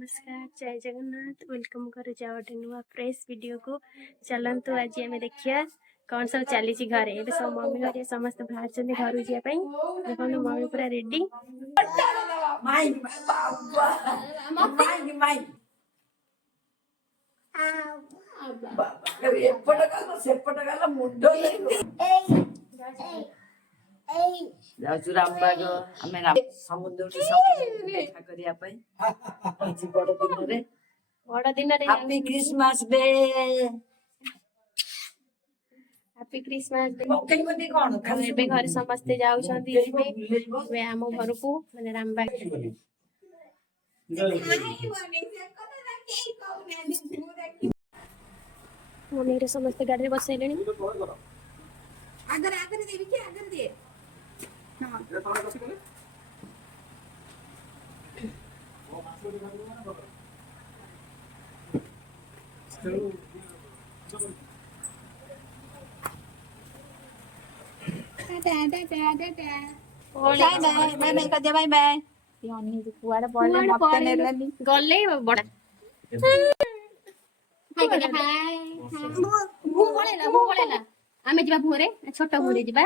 नमस्कार जय जगन्नाथ वेलकम करू गोटे नुआ फ्रेश वीडियो को चलतु आज आम देखिया कौन सब चली घरे ये सब मम्मी घर समस्त बाहर घर जावाई देखो मम्मी पूरा रेडी रामबाग आम समुद्र देखा करने बड़ दिन happy Christmas day happy Christmas day कौन एबे घर समस्ते जाउछंती आम घर को माने रामबाग मम्मी रे समस्त गाड़ी में बसैलेनी आगर आगर दे के आगर दे हां बाय बाय कर दे बाय बाय योनी कुआडे पड़ले मते नेलनी गले बड़ा हाय कर हाय मु पळेला आमे जिबा भूरे छोटा भूरे जिबा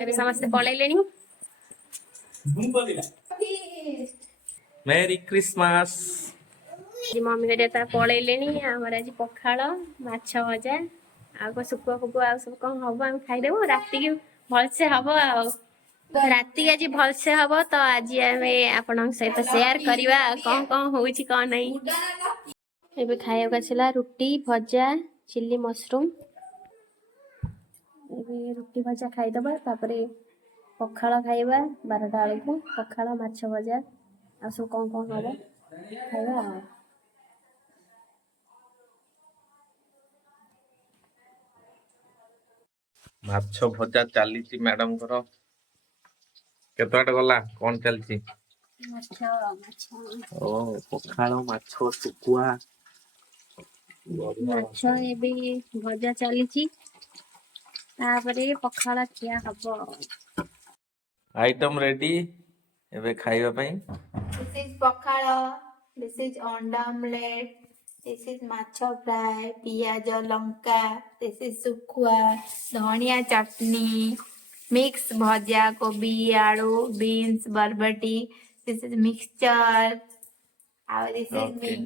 अबे समस्त पळेलेनी मेरी क्रिसमस जी मम्मी करे ता पळेलेनी हमर आज पखाळ माछ भजा आ को सुकुआ फुकुआ आ सब कौन हबो हम खाइ देबो राती के भलसे हबो आ राती आज भलसे हबो तो आज आमे आपन सहित शेयर करिवा कौन कौन होउची कौन नहीं एबे खाइयो गछला रोटी भजा चिल्ली मशरूम एबे रोटी भजा खाइ दबा तापरे पखाळ खाइबा 12टा आले को पखाळ माछ भजा आ सब कौन कौन हबो खाइबा माछ भजा चली मैडम कर केतटा गला कौन चलती ओ पखाळ माछ सुकुआ माछ एबे भजा चली तापरे पखाळ किया हबो आइटम रेडी एबे खाइबा पई This is pakhala. This is अंडा omelette. This is macho fry. पियाज लंका. This is सुखुआ. धनिया चटनी. मिक्स भजा कोबी आलू बीन्स बरबटी. This is mixture. और this is me.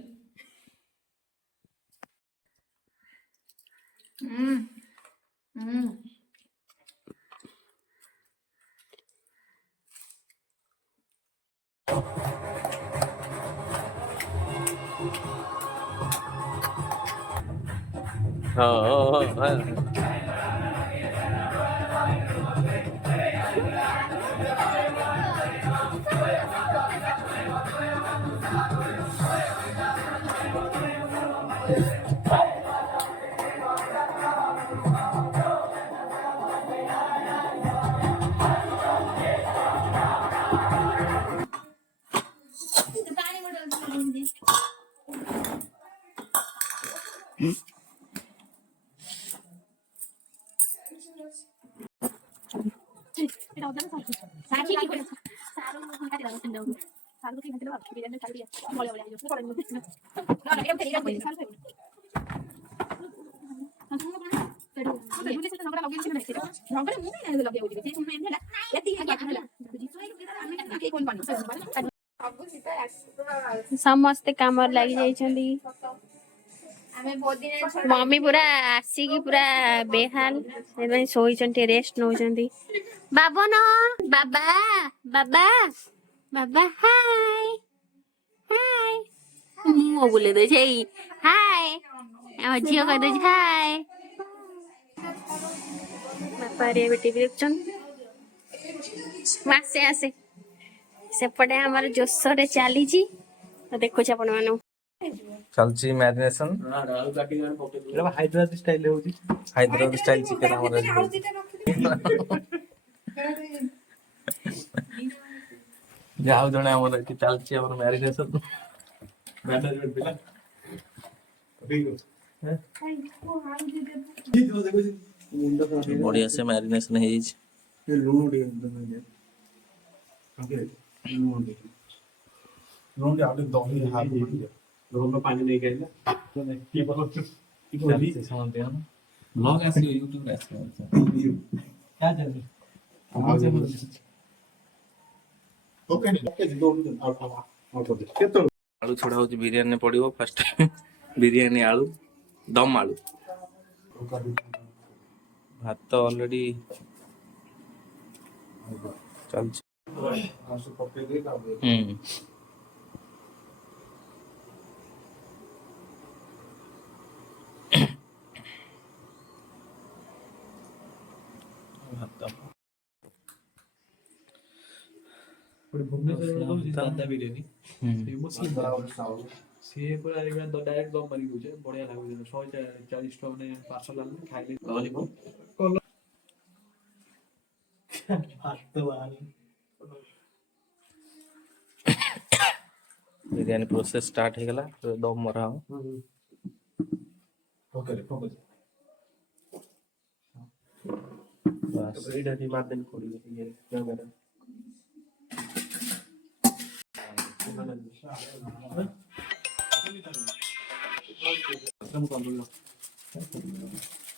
समस्ते काम लगी जाइछंदी मम्मी पूरा आसिकी पूरा बेहाल एबे सोइछंती रेस्ट नउछंती बाबा न बाबा बाबा बाबा हाय हाय मु बोले दे छै हाय आ जियो कह दे हाय बापा रे बेटी देखछन मासे आसे सेपटे हमर जोसरे चाली जी तो देखो छ अपन मानु चलची मैरिनेशन हैदराबाद स्टाइल होउची हैदराबाद स्टाइल चिकन हमर जाओ जने हमर एठी चलची हमर मैरिनेशन मैनेजमेंट पिला अभी बढ़िया से मैरिनेशन है ये लूण टे दे ओके लूण टे आलू दही हाथ में दिया लूण में पानी नहीं गया तो नहीं ये बोलो ये बोली से समझते हैं ना ब्लॉग ऐसे यूट्यूब ऐसे क्या चल रहा है ओके नहीं ओके दो आउट कर दे केतो आलू छोड़ा होची बिरयानी पड़िबो फर्स्ट बिरयानी आलू दम आलू भात तो ऑलरेडी चल आसु पके दे का भात ଗୋଟେ ଭୁବନେଶ୍ୱରରେ ରହୁଛି ଦାଦା ବିରିୟାନୀ ସେ ମୁସଲିମ बराबर साउथ ସିଏ ପୁରା ଡାଇରେକ୍ଟ ଦମ ମାରିକି ଦଉଛେ ବଢିଆ ଲାଗୁଛି 140 ଟଙ୍କା ମାନେ ପାର୍ସଲ ଆଣିଲେ ଖାଇଲେ बिरयानी प्रोसेस स्टार्ट हो गला तो दम मरा हो ओके फोकस बस एटा की मार देन कोडी ये camera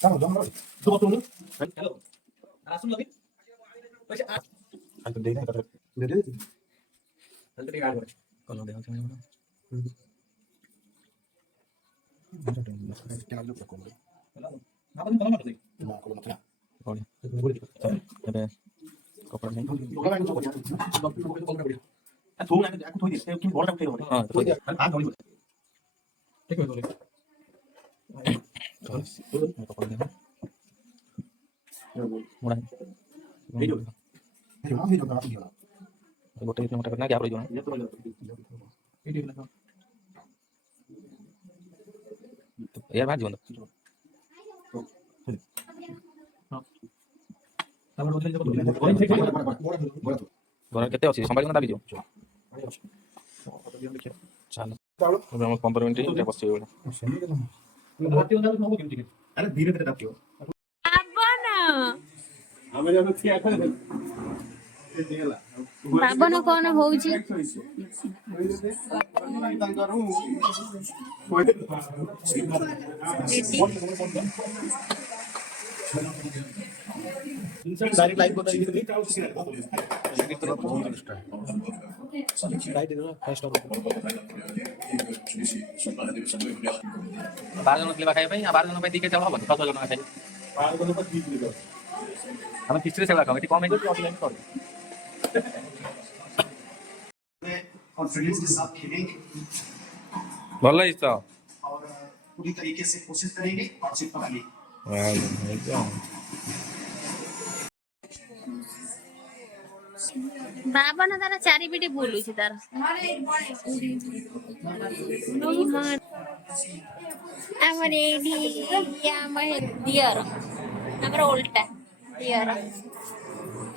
Tama dong, dua tuh. Halo. Langsung lagi. Masih ada. Antum deh, kata deh. Nanti dia ada. kalau dia macam mana Ada dong, kita lanjut ke komedi. Apa nih kalau sih? Nah, kalau mati. oh Boleh. ada koper ni Kalau yang coba ya. Tuh nanti aku tuh ini, saya mungkin orang tahu. ah tu dia Ah, kalau Cek boleh. terus koper ni mulai Video. Video kan video. गोटे kilometre करना क्या प्रयोजन Dia tuh ada. Video lah. यार भाजी बंद Kamu udah coba dulu. घर केते अछि संभाली ना दाबी जो चल अब हम 15 मिनिट रे बस होइला Berarti udah lu mau gimana? अरे धीरे धीरे दाबियो. ବାବନ ଆମେ ଯାଉ ଠିଆ କରି ହେଇଗଲା. ବାବନ କଣ ହଉଛି डायरेक्ट लाइव बता दीजिए बार जन क्लिबा खाइ पई आ बार जन पई दिके चल हबो 10 जन खाइ हम किस्त्री सेवा कमिटी कम है जो ऑफलाइन कर कॉन्फिडेंस के साथ खेलेंगे भल है तो और पूरी तरीके से कोशिश करेंगे और जीत पाने की। ବାବନ ତାର ଚାରିପିଟି ବୁଲୁଛି ତାର ଆମର ଏଇଠି ଆମ ଦିଅର ଆମର ଓଲଟା ଦିଅର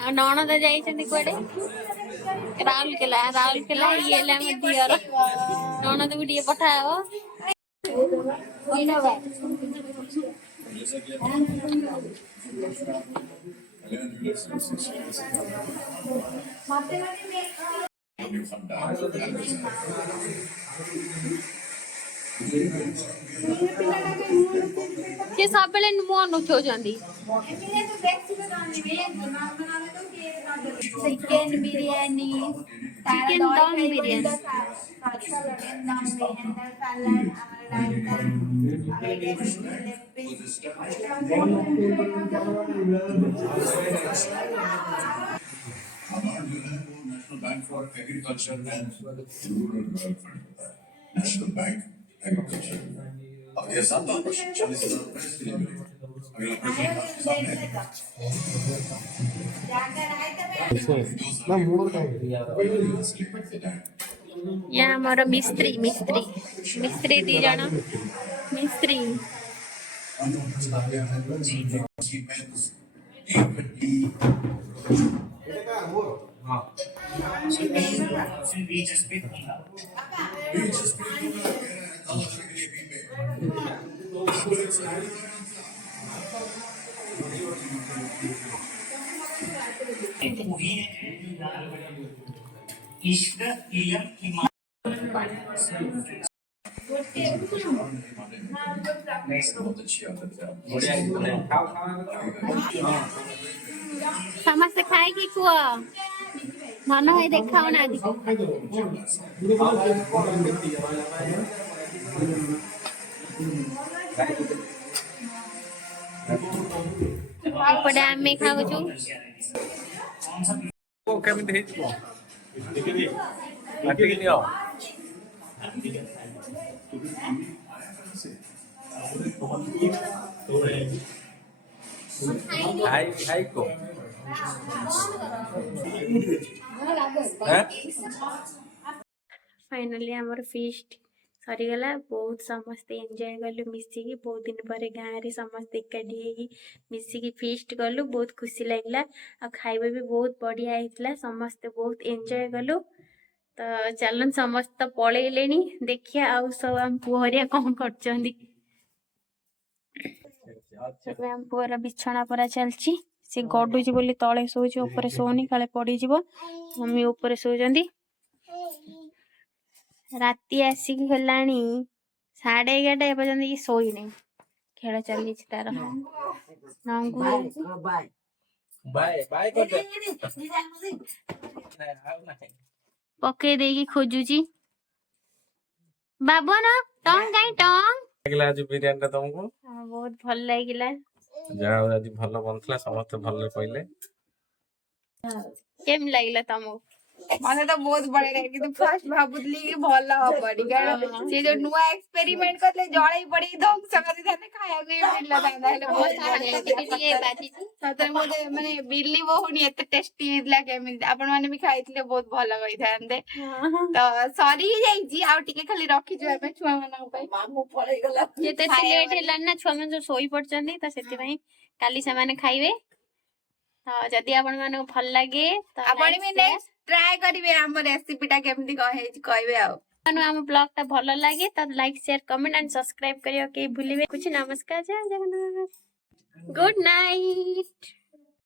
ଆଉ ନଣନ୍ଦ ଯାଇଛନ୍ତି କୁଆଡେ ରାଉରକେଲା ଇଏ ହେଲେ ଆମ ଦିଅର ନଣନ୍ଦକୁ ଟିକେ ପଠାହବ ସେ ସବୁବେଳେ ମୁହଁ ନୁଚଉଛନ୍ତି चिकन बिरयानी चिकन दम बिरयानी हमारा जो है वो national bank for agriculture and rural development national bank agriculture अब ये 40,000 रुपए इसके लिए मिलेगा अगला प्रश्न आपके सामने या हमारा मिस्त्री दी जण मिस्त्री बहुत अच्छी आदत है ସମସ୍ତେ ଖାଇକି କୁହ ମନ ଭାଇ ଦେଖାଉନାହାନ୍ତି। ଏପଟେ ଆମେ ଖାଉଛୁ। କେମିତି ହେଇଯିବ କାଟିକି ନିଅ। ଖାଇ ଖାଇ କో फाइनली आमर फीस्ट सरीगला बहुत समस्ते एंजॉय कलु मिसिकी बहुत दिन पर गाँव रे समस्ते एकाठी होगी मिसिकी फीस्ट कलु बहुत खुशी लगला आ खाइबा भी बहुत बढ़िया होता समस्ते बहुत एंजॉय कलु तो चलन समस्त पलैले देखिया आउ सब आम पुहरिया कौन कर पुअर बिछना परा चलची से गडुची बोली तले शोची ऊपर शोनी काले पड़ी जीवो मम्मी ऊपर शोचंदी राति आसिक हेलाणी 11:30 एपर्यंत ये सोई नहीं खेल चली तार नंगू पके देगी खोजुची बाबू ना टंग गई टंग ଲାଗିଲା ଆଜି ବିରିୟାନୀ ତମକୁ? बहुत भल लागिला ଯାହା ହଉ ଆଜି ଭଲ ବନଥିଲା ସମସ୍ତେ ଭଲରେ କହିଲେ। केम लागिला तमको मते तो बहुत बड़े रहे कि फर्स्ट भाबुतली कि भल हबडी कारण से जो नुआ एक्सपेरिमेंट करले जळै पड़ी ढंग सकति थाने खाया के मिलला थांदा हेले बहुत ये बाजी सतर मोते माने बिल्ली बहुनी एते टेस्टी हितला केमि आपण माने भी खाइतले बहुत भल गई थांदे तो सॉरी जाई जी आ टिके खाली रखि जो हमें छुआ मानन पई मामू पळै गला ये तो लेट हेला ना छुआ मन जो सोई पड़चंदी त सेति पई काली से माने खाइबे हां जदी आपण माने भल लागे तो आपण भी नेक्स्ट ट्राई करिवे हम रेसिपीटा केमति कहे कहबे आ हम ब्लॉग टा भल लागे तो like share comment and subscribe करियो के भूलिबे कुछ नमस्कार जय जगन्नाथ गुड नाइट।